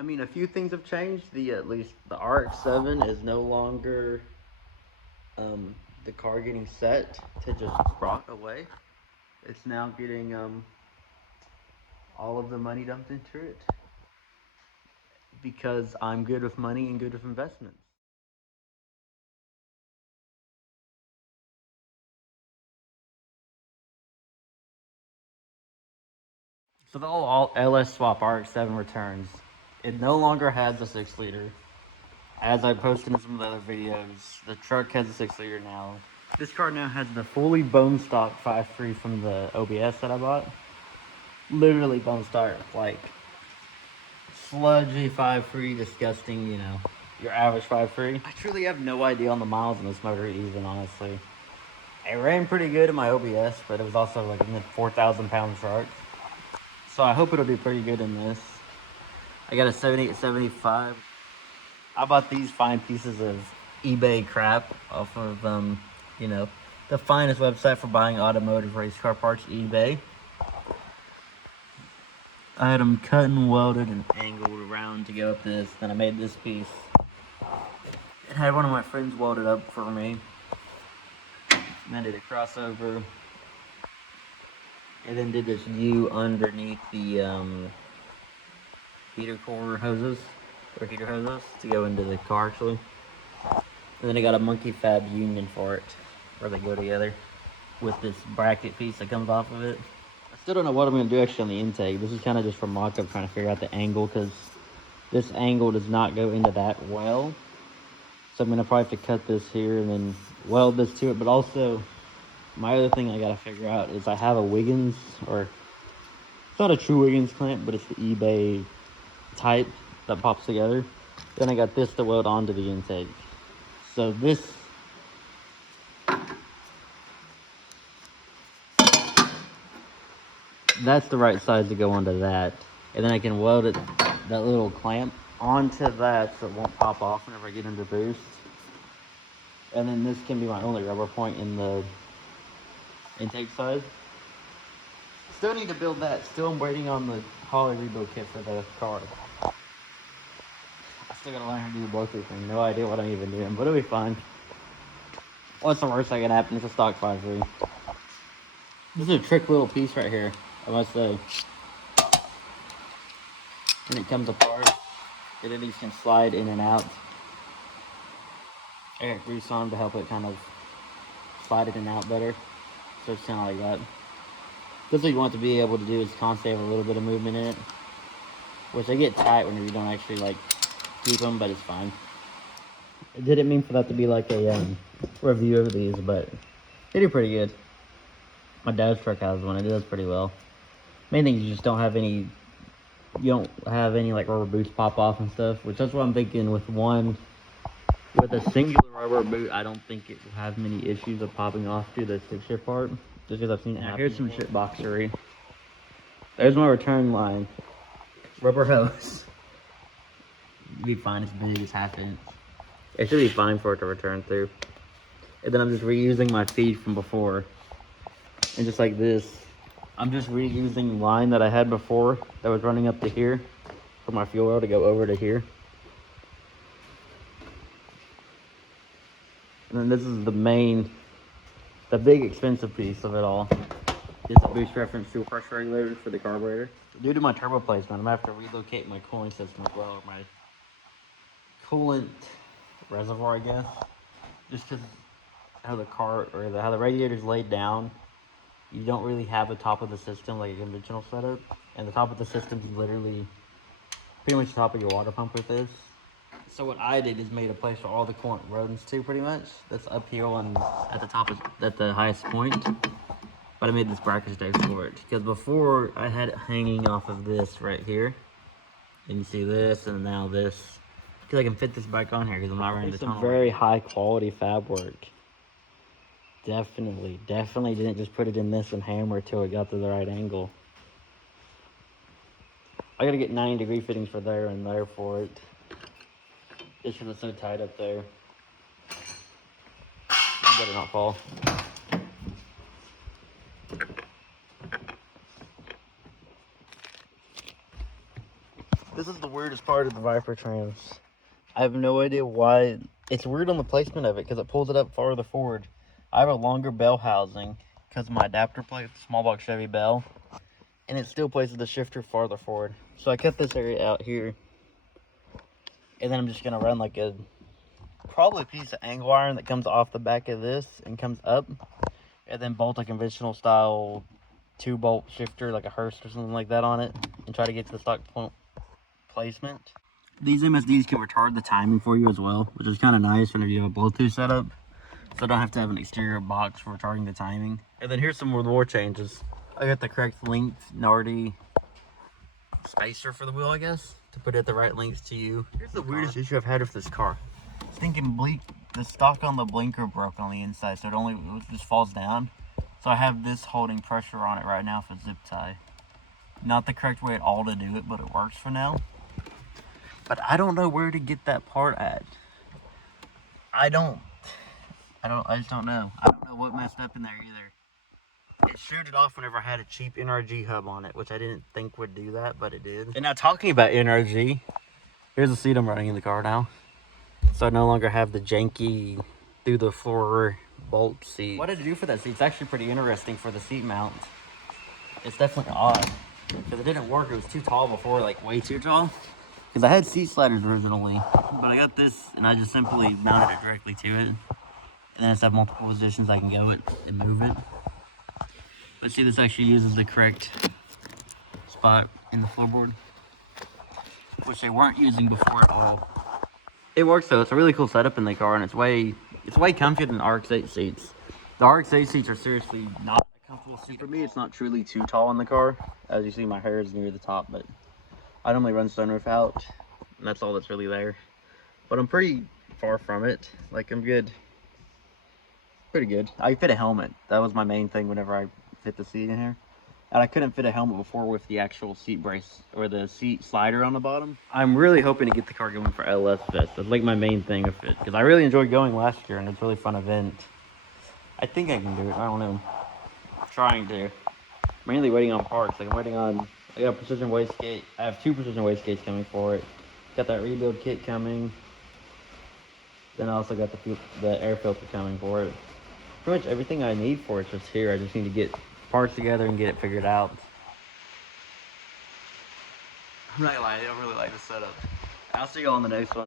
I mean, a few things have changed. At least the RX7 is no longer the car getting set to just rot away. It's now getting all of the money dumped into it because I'm good with money and good with investments. So the all LS swap RX7 returns. It no longer has a 6 liter. As I posted in some of the other videos, the truck has a 6 liter now. This car now has the fully bone stock 5.3 from the OBS that I bought. Literally bone stock, like sludgy 5.3, disgusting, you know, your average 5.3. I truly have no idea on the miles on this motor even, honestly. It ran pretty good in my OBS, but it was also like a 4,000 pound truck. So I hope it'll do pretty good in this. I got a 7875. I bought these fine pieces of eBay crap off of, you know, the finest website for buying automotive race car parts, eBay. I had them cut and welded and angled around to go up this. Then I made this piece. It had one of my friends welded up for me. And then did a crossover. And then did this U underneath the heater core hoses, or heater hoses, to go into the car actually. And then I got a monkey fab union for it, where they go together, with this bracket piece that comes off of it. I still don't know what I'm going to do actually on the intake. This is kind of just for mock-up, trying to figure out the angle, because this angle does not go into that well. So I'm going to probably have to cut this here and then weld this to it. But also, my other thing I got to figure out is I have a Wiggins, or it's not a true Wiggins clamp, but it's the eBay type that pops together. Then I got this to weld onto the intake. So this, that's the right size to go onto that. And then I can weld it, that little clamp, onto that so it won't pop off whenever I get into boost. And then this can be my only rubber point in the intake side. Still need to build that. Still I'm waiting on the Holly rebuild kit for the car. I still gotta learn how to do the blow-through thing. No idea what I'm even doing, but it'll be fine. What's the worst that can happen? It's a stock 5.3. This is a trick little piece right here, I must say. When it comes apart, it at least can slide in and out. I got grease on to help it kind of slide it in and out better. So it's kind of like that. That's what you want to be able to do, is constantly have a little bit of movement in it. Which they get tight whenever you don't actually like keep them, but it's fine. I didn't mean for that to be like a review of these, but they do pretty good. My dad's truck has one, it does pretty well. Main thing is you just don't have any, like rubber boots pop off and stuff, which that's what I'm thinking with a singular rubber boot. I don't think it will have many issues of popping off through the stick shift part, just because I've seen it happen. Here's some shit boxery. There's my return line. Rubber hose. It'll be fine, it's big, it's 1/2 inch. It should be fine for it to return through. And then I'm just reusing my feed from before. And just like this, I'm just reusing line that I had before that was running up to here for my fuel oil to go over to here. And then this is the big expensive piece of it all. Is the boost reference fuel pressure regulator for the carburetor. Due to my turbo placement, I'm gonna have to relocate my cooling system as well, or my coolant reservoir, I guess. Just because how the radiator's laid down, you don't really have the top of the system like a conventional setup, and the top of the system is literally pretty much the top of your water pump with this. So what I did is made a place for all the coolant rodents too, pretty much. That's uphill and at the top, at the highest point. But I made this bracket stage for it, because before I had it hanging off of this right here. And you see this, and now this. Because I can fit this back on here, because I'm not running the tunnel. Some very high quality fab work. Definitely didn't just put it in this and hammer it till it got to the right angle. I gotta get 90-degree fittings for there and there for it. Just because it's so tight up there. You better not fall. This is the weirdest part of the Viper trans. I have no idea why. It's weird on the placement of it because it pulls it up farther forward. I have a longer bell housing because of my adapter plate with the small block Chevy bell. And it still places the shifter farther forward. So I cut this area out here. And then I'm just going to run like a, probably a piece of angle iron that comes off the back of this and comes up. And then bolt a conventional style 2-bolt shifter, like a Hurst or something like that on it. And try to get to the stock point placement. These MSDs can retard the timing for you as well, which is kind of nice whenever you have a Bluetooth setup. So I don't have to have an exterior box for retarding the timing. And then here's some more changes. I got the correct length Nardi spacer for the wheel, I guess, to put it at the right length to you. Here's the weirdest issue I've had with this car. Thinking the stock on the blinker broke on the inside, so it just falls down. So I have this holding pressure on it right now for zip tie. Not the correct way at all to do it, but it works for now. But I don't know where to get that part at. I just don't know. I don't know what messed up in there either. It shooted off whenever I had a cheap NRG hub on it, which I didn't think would do that, but it did. And now talking about NRG, here's the seat I'm running in the car now. So I no longer have the janky through the floor bolt seat. What did I do for that seat? It's actually pretty interesting for the seat mount. It's definitely odd because it didn't work. It was too tall before, like way too tall. Because I had seat sliders originally, but I got this and I just simply mounted it directly to it. And then I just have multiple positions I can go it and move it. But see, this actually uses the correct spot in the floorboard, which they weren't using before at all. It works though. It's a really cool setup in the car, and it's way comfier than the RX-8 seats. The RX-8 seats are seriously not a comfortable seat. For me, it's not truly too tall in the car. As you see, my hair is near the top, but I normally run sunroof out, and that's all that's really there. But I'm pretty far from it. Like, I'm good. Pretty good. I fit a helmet. That was my main thing whenever I fit the seat in here. And I couldn't fit a helmet before with the actual seat brace or the seat slider on the bottom. I'm really hoping to get the car going for LS Fest. That's like my main thing with it, because I really enjoyed going last year, and it's a really fun event. I think I can do it. I don't know. I'm trying to. I'm mainly waiting on parts. Like, I'm waiting on... I got a precision wastegate. I have 2 precision wastegates coming for it. Got that rebuild kit coming. Then I also got the air filter coming for it. Pretty much everything I need for it's just here. I just need to get parts together and get it figured out. I'm not gonna lie, I don't really like the setup. I'll see you all in the next one.